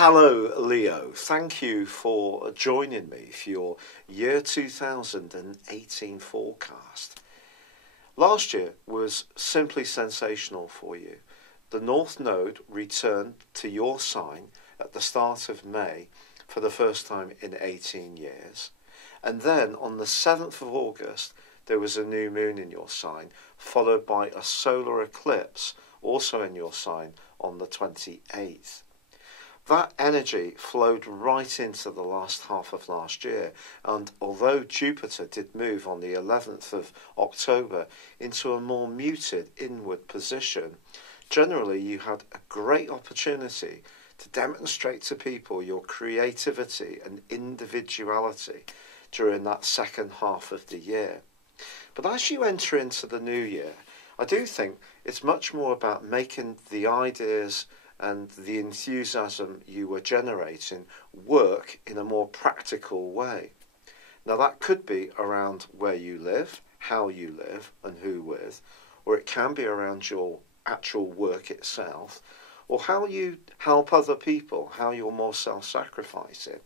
Hello Leo, thank you for joining me for your year 2018 forecast. Last year was simply sensational for you. The North Node returned to your sign at the start of May for the first time in 18 years. And then on the 7th of August there was a new moon in your sign, followed by a solar eclipse also in your sign on the 28th. That energy flowed right into the last half of last year, and although Jupiter did move on the 11th of October into a more muted inward position, generally you had a great opportunity to demonstrate to people your creativity and individuality during that second half of the year. But as you enter into the new year, I do think it's much more about making the ideas and the enthusiasm you were generating work in a more practical way. Now that could be around where you live, how you live and who with, or it can be around your actual work itself, or how you help other people, how you're more self-sacrificing.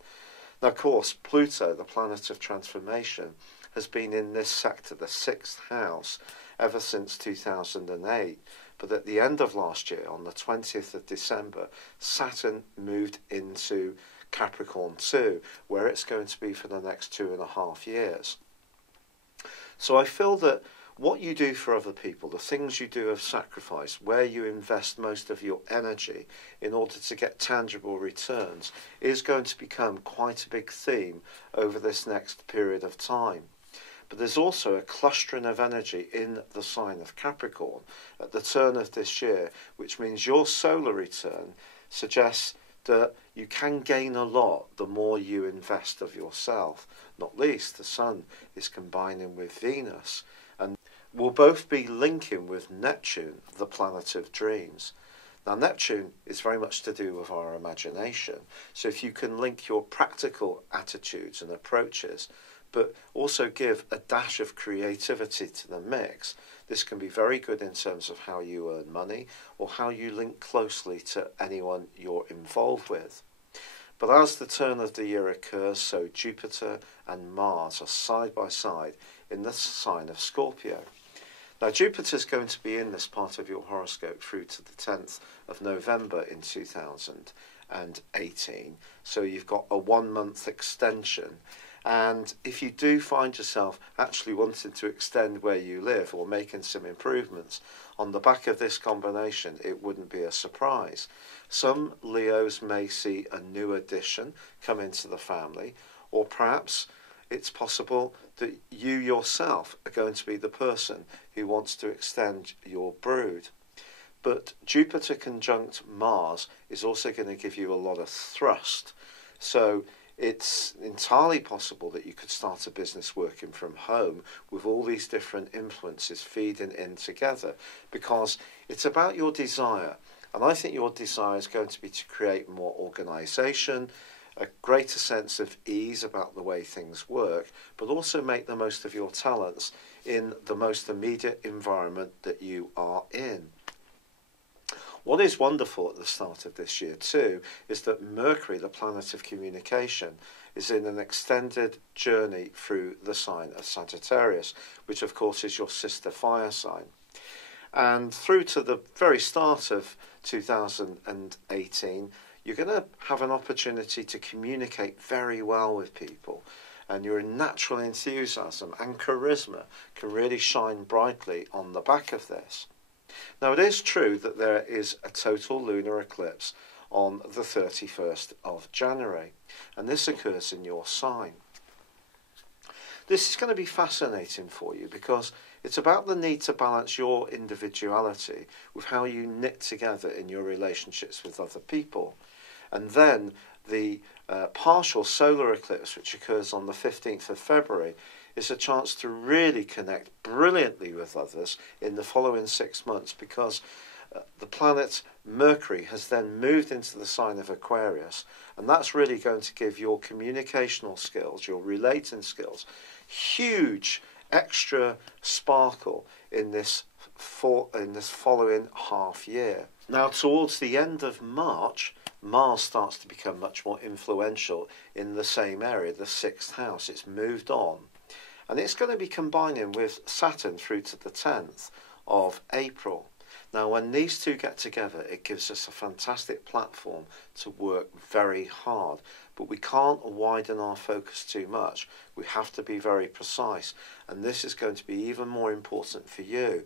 Now of course Pluto, the planet of transformation, has been in this sector, the 6th house, ever since 2008. But at the end of last year, on the 20th of December, Saturn moved into Capricorn 2, where it's going to be for the next 2.5 years. So I feel that what you do for other people, the things you do of sacrifice, where you invest most of your energy in order to get tangible returns, is going to become quite a big theme over this next period of time. But there's also a clustering of energy in the sign of Capricorn at the turn of this year, which means your solar return suggests that you can gain a lot the more you invest of yourself. Not least, the Sun is combining with Venus and will both be linking with Neptune, the planet of dreams. Now Neptune is very much to do with our imagination, so if you can link your practical attitudes and approaches but also give a dash of creativity to the mix, this can be very good in terms of how you earn money or how you link closely to anyone you're involved with. But as the turn of the year occurs, so Jupiter and Mars are side by side in the sign of Scorpio. Now Jupiter is going to be in this part of your horoscope through to the 10th of November in 2018, so you've got a 1-month extension. And if you do find yourself actually wanting to extend where you live or making some improvements on the back of this combination, it wouldn't be a surprise. Some Leos may see a new addition come into the family, or perhaps it's possible that you yourself are going to be the person who wants to extend your brood. But Jupiter conjunct Mars is also going to give you a lot of thrust. So it's entirely possible that you could start a business working from home with all these different influences feeding in together, because it's about your desire. And I think your desire is going to be to create more organisation, a greater sense of ease about the way things work, but also make the most of your talents in the most immediate environment that you are in. What is wonderful at the start of this year too is that Mercury, the planet of communication, is in an extended journey through the sign of Sagittarius, which of course is your sister fire sign. And through to the very start of 2018, you're going to have an opportunity to communicate very well with people. And your natural enthusiasm and charisma can really shine brightly on the back of this. Now it is true that there is a total lunar eclipse on the 31st of January, and this occurs in your sign. This is going to be fascinating for you because it's about the need to balance your individuality with how you knit together in your relationships with other people. And then the partial solar eclipse, which occurs on the 15th of February, is a chance to really connect brilliantly with others in the following 6 months, because the planet Mercury has then moved into the sign of Aquarius, and that's really going to give your communicational skills, your relating skills, huge extra sparkle in this following half year. Now, towards the end of March, Mars starts to become much more influential in the same area, the 6th house. It's moved on. And it's going to be combining with Saturn through to the 10th of April. Now, when these two get together, it gives us a fantastic platform to work very hard. But we can't widen our focus too much. We have to be very precise. And this is going to be even more important for you.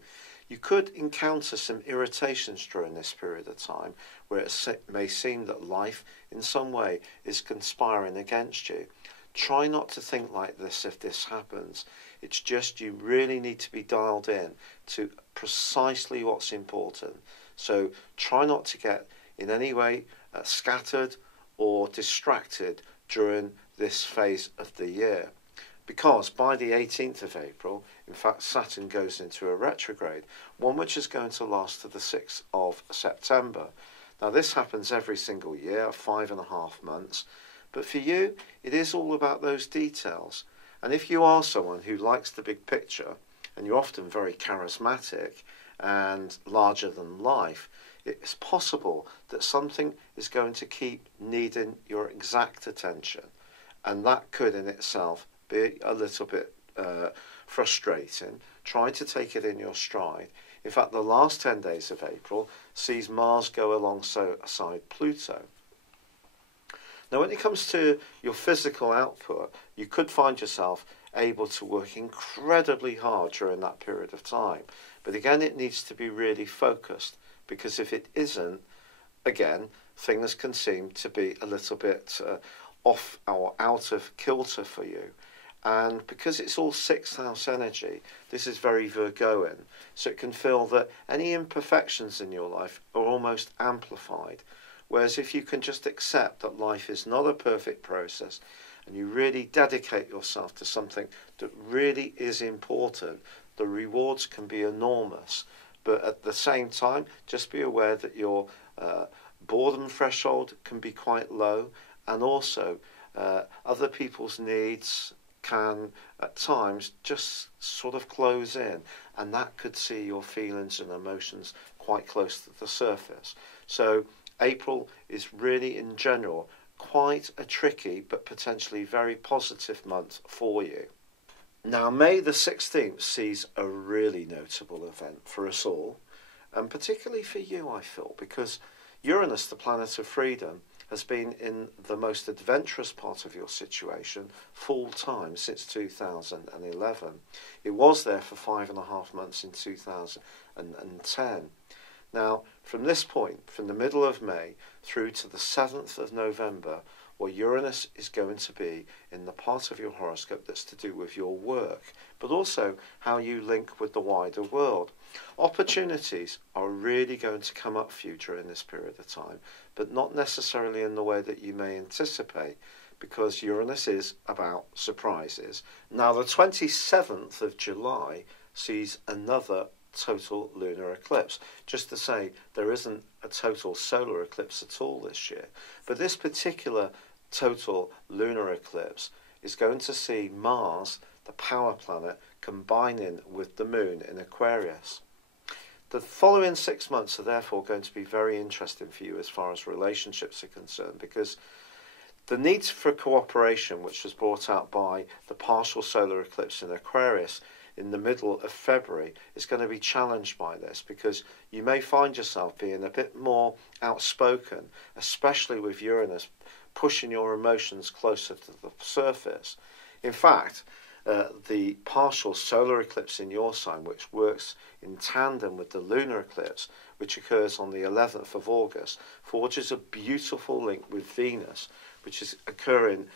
You could encounter some irritations during this period of time where it may seem that life in some way is conspiring against you. Try not to think like this if this happens. It's just you really need to be dialed in to precisely what's important. So try not to get in any way scattered or distracted during this phase of the year. Because by the 18th of April, in fact, Saturn goes into a retrograde, one which is going to last to the 6th of September. Now, this happens every single year, 5.5 months. But for you, it is all about those details. And if you are someone who likes the big picture, and you're often very charismatic and larger than life, it's possible that something is going to keep needing your exact attention. And that could in itself be a little bit frustrating. Try to take it in your stride. In fact, the last 10 days of April sees Mars go alongside Pluto. Now, when it comes to your physical output, you could find yourself able to work incredibly hard during that period of time. But again, it needs to be really focused, because if it isn't, again, things can seem to be a little bit off or out of kilter for you. And because it's all 6th house energy, this is very Virgoan. So it can feel that any imperfections in your life are almost amplified. Whereas if you can just accept that life is not a perfect process and you really dedicate yourself to something that really is important, the rewards can be enormous. But at the same time, just be aware that your boredom threshold can be quite low, and also other people's needs can at times just sort of close in, and that could see your feelings and emotions quite close to the surface. So April is really in general quite a tricky but potentially very positive month for you. Now, May the 16th sees a really notable event for us all, and particularly for you, I feel, because Uranus, the planet of freedom, has been in the most adventurous part of your situation full time since 2011. It was there for 5.5 months in 2010. Now, from this point, from the middle of May through to the 7th of November, well, Uranus is going to be in the part of your horoscope that's to do with your work, but also how you link with the wider world. Opportunities are really going to come up for you during this period of time, but not necessarily in the way that you may anticipate, because Uranus is about surprises. Now, the 27th of July sees another total lunar eclipse. Just to say, there isn't a total solar eclipse at all this year, but this particular total lunar eclipse is going to see Mars, the power planet, combining with the moon in Aquarius. The following 6 months are therefore going to be very interesting for you as far as relationships are concerned, because the need for cooperation, which was brought out by the partial solar eclipse in Aquarius in the middle of February, is going to be challenged by this, because you may find yourself being a bit more outspoken, especially with Uranus pushing your emotions closer to the surface. In fact, the partial solar eclipse in your sign, which works in tandem with the lunar eclipse, which occurs on the 11th of August, forges a beautiful link with Venus, which is occurring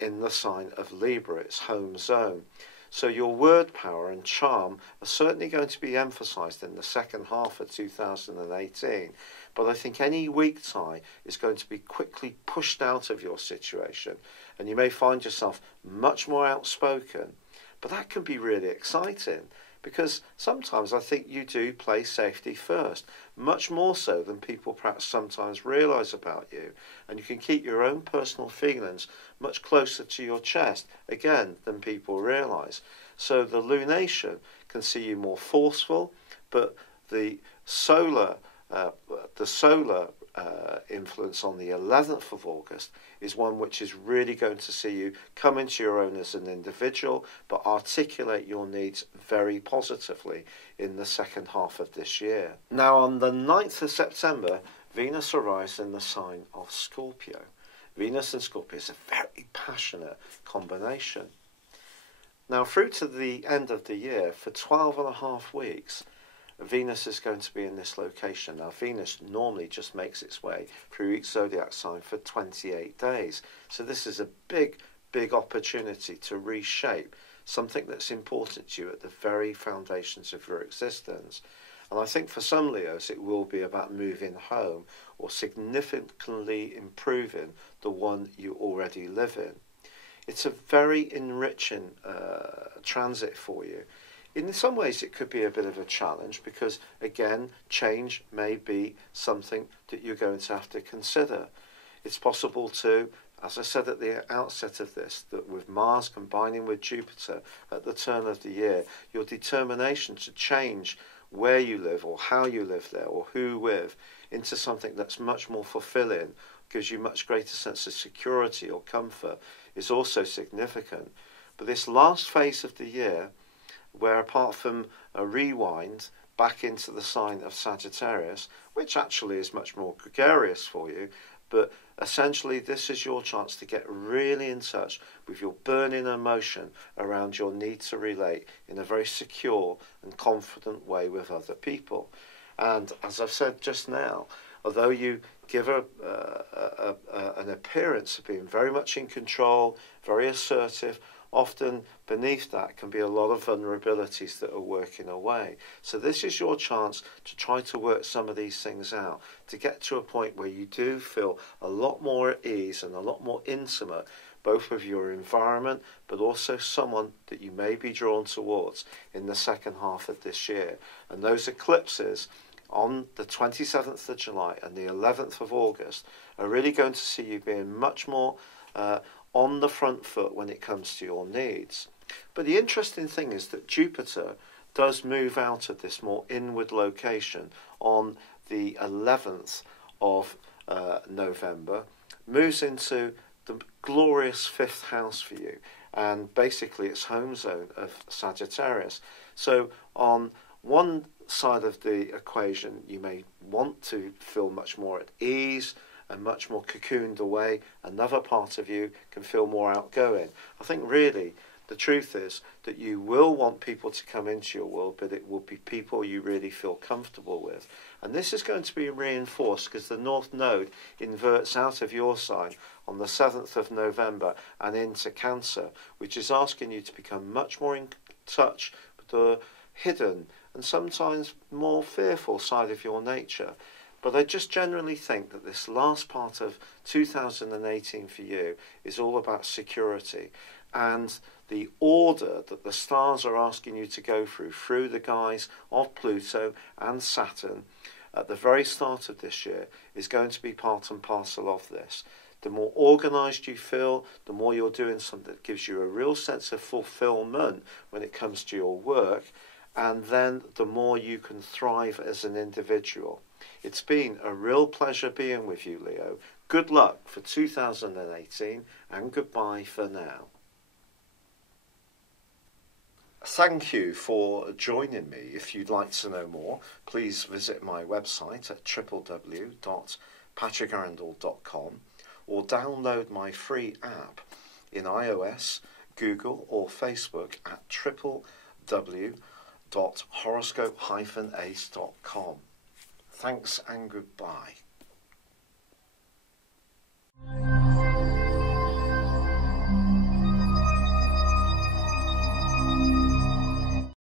in the sign of Libra, its home zone. So your word power and charm are certainly going to be emphasised in the second half of 2018. But I think any weak tie is going to be quickly pushed out of your situation, and you may find yourself much more outspoken. But that can be really exciting, because sometimes I think you do play safety first, much more so than people perhaps sometimes realise about you. And you can keep your own personal feelings much closer to your chest, again, than people realise. So the lunation can see you more forceful, but the solar Uh, the solar influence on the 11th of August is one which is really going to see you come into your own as an individual, but articulate your needs very positively in the second half of this year. Now, on the 9th of September, Venus arrives in the sign of Scorpio. Venus and Scorpio is a very passionate combination. Now, through to the end of the year, for 12 and a half weeks, Venus is going to be in this location. Now, Venus normally just makes its way through each zodiac sign for 28 days. So this is a big, big opportunity to reshape something that's important to you at the very foundations of your existence. And I think for some Leos, it will be about moving home or significantly improving the one you already live in. It's a very enriching transit for you. In some ways, it could be a bit of a challenge because, again, change may be something that you're going to have to consider. It's possible to, as I said at the outset of this, that with Mars combining with Jupiter at the turn of the year, your determination to change where you live or how you live there or who with into something that's much more fulfilling, gives you much greater sense of security or comfort, is also significant. But this last phase of the year, where apart from a rewind back into the sign of Sagittarius, which actually is much more gregarious for you, but essentially this is your chance to get really in touch with your burning emotion around your need to relate in a very secure and confident way with other people. And as I've said just now, although you give an appearance of being very much in control, very assertive, often beneath that can be a lot of vulnerabilities that are working away. So this is your chance to try to work some of these things out, to get to a point where you do feel a lot more at ease and a lot more intimate, both with your environment, but also someone that you may be drawn towards in the second half of this year. And those eclipses on the 27th of July and the 11th of August are really going to see you being much more on the front foot when it comes to your needs. But the interesting thing is that Jupiter does move out of this more inward location on the 11th of November, moves into the glorious fifth house for you, and basically its home zone of Sagittarius. So on one side of the equation, you may want to feel much more at ease and much more cocooned away. Another part of you can feel more outgoing. I think really the truth is that you will want people to come into your world, but it will be people you really feel comfortable with. And this is going to be reinforced because the North Node inverts out of your sign on the 7th of November and into Cancer, which is asking you to become much more in touch with the hidden and sometimes more fearful side of your nature. But I just generally think that this last part of 2018 for you is all about security and the order that the stars are asking you to go through the guise of Pluto and Saturn at the very start of this year is going to be part and parcel of this. The more organised you feel, the more you're doing something that gives you a real sense of fulfilment when it comes to your work, and then the more you can thrive as an individual. It's been a real pleasure being with you, Leo. Good luck for 2018 and goodbye for now. Thank you for joining me. If you'd like to know more, please visit my website at www.patrickarundell.com or download my free app in iOS, Google or Facebook at www.horoscope-ace.com. Thanks and goodbye.